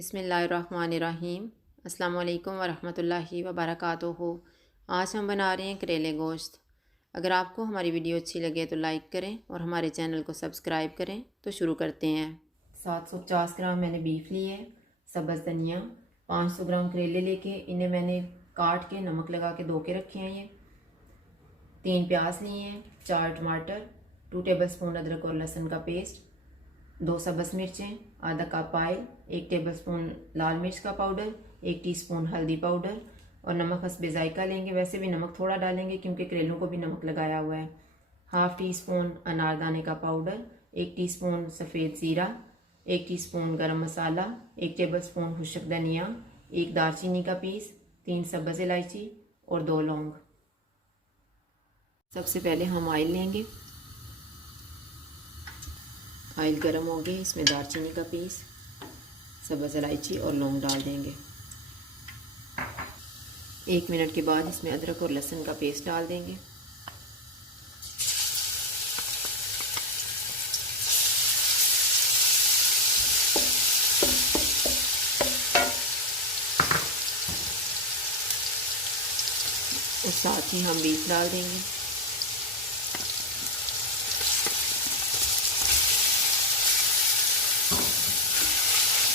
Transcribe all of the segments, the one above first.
बिस्मिल्लाहिर्रहमानिर्रहीम। अस्सलाम वालेकुम वरहमतुल्लाहि वबरकातुहू। आज हम बना रहे हैं करेले गोश्त। अगर आपको हमारी वीडियो अच्छी लगे तो लाइक करें और हमारे चैनल को सब्सक्राइब करें। तो शुरू करते हैं। 750 ग्राम मैंने बीफ लिए, सब्ज़ धनिया, 500 ग्राम करेले लेके इन्हें मैंने काट के नमक लगा के धो के रखे हैं। ये 3 प्याज लिए हैं, 4 टमाटर, 2 टेबलस्पून अदरक और लहसुन का पेस्ट, 2 सब्ज़ मिर्चें, आधा कप ऑयल, 1 टेबलस्पून लाल मिर्च का पाउडर, 1 टीस्पून हल्दी पाउडर और नमक हस्बे जायका लेंगे। वैसे भी नमक थोड़ा डालेंगे क्योंकि करेलों को भी नमक लगाया हुआ है। हाफ़ टी स्पून अनारदाने का पाउडर, 1 टीस्पून सफ़ेद ज़ीरा, 1 टीस्पून गरम मसाला, 1 टेबलस्पून खुश्क धनिया, 1 दालचीनी का पीस, 3 सब्ज़ इलायची और 2 लौंग। सबसे पहले हम ऑयल लेंगे। ऑयल गर्म हो गए, इसमें दालचीनी का पीस, सब्ज़ इलायची और लौंग डाल देंगे। 1 मिनट के बाद इसमें अदरक और लहसुन का पेस्ट डाल देंगे। और साथ ही हम बीफ डाल देंगे।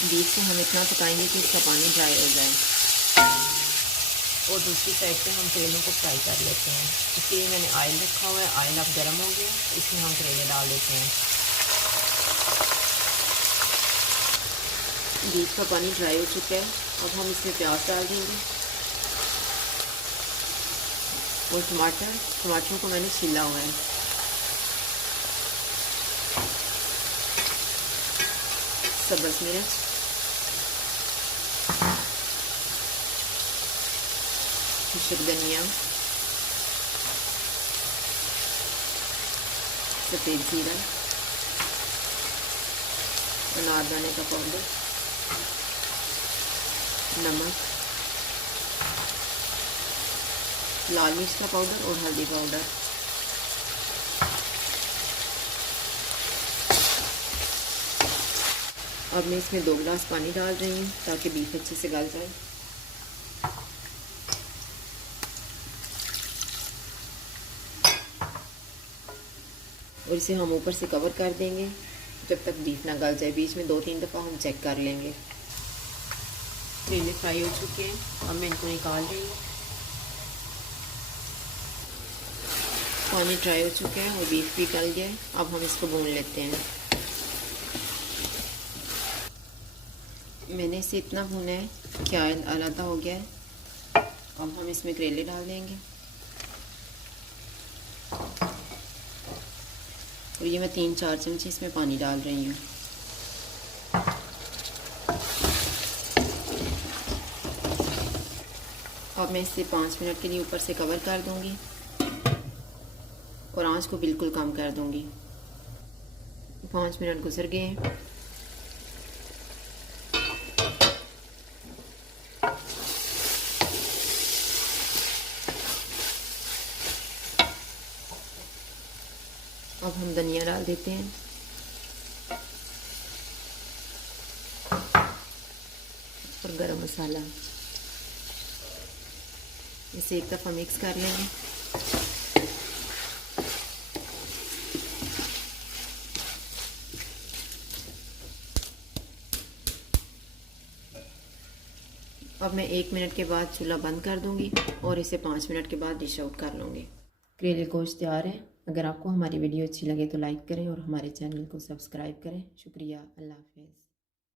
बीफ को हम इतना पकाएंगे कि इसका पानी ड्राई हो जाए और दूसरी साइड पे हम करेलों को फ्राई कर लेते हैं। इसलिए मैंने ऑयल रखा हुआ है। ऑयल अब गर्म हो गया, इसमें हम करेले डाल देते हैं। बीफ का पानी ड्राई हो चुका है। अब हम इसमें प्याज डाल देंगे और टमाटरों को मैंने छीला हुआ है। सब्ज़ मिर्च, खुश्क धनिया, सफ़ेद ज़ीरा, अनारदाने का पाउडर, नमक, लाल मिर्च का पाउडर और हल्दी पाउडर। अब मैं इसमें 2 गिलास पानी डाल रही हूँ ताकि बीफ अच्छे से गल जाए। और इसे हम ऊपर से कवर कर देंगे जब तक बीफ ना गल जाए। बीच में 2-3 दफ़ा हम चेक कर लेंगे। करेले फ्राई हो चुके हैं, अब मैं इनको निकाल रही हूँ। पानी ड्राई हो चुका है और बीफ भी गल गया है। अब हम इसको भून लेते हैं। मैंने इसे इतना भुना है कि ऑयल अलग हो गया है। अब हम इसमें करेले डाल देंगे और ये मैं 3-4 चमचे इसमें पानी डाल रही हूँ। अब मैं इसे 5 मिनट के लिए ऊपर से कवर कर दूंगी और आंच को बिल्कुल कम कर दूंगी। 5 मिनट गुजर गए हैं। अब हम धनिया डाल देते हैं और गरम मसाला। इसे एक दफ़ा मिक्स कर लेंगे। अब मैं 1 मिनट के बाद चूल्हा बंद कर दूंगी और इसे 5 मिनट के बाद डिश आउट कर लूँगी। करेले गोश्त तैयार है। अगर आपको हमारी वीडियो अच्छी लगे तो लाइक करें और हमारे चैनल को सब्सक्राइब करें। शुक्रिया। अल्लाह हाफ़िज़।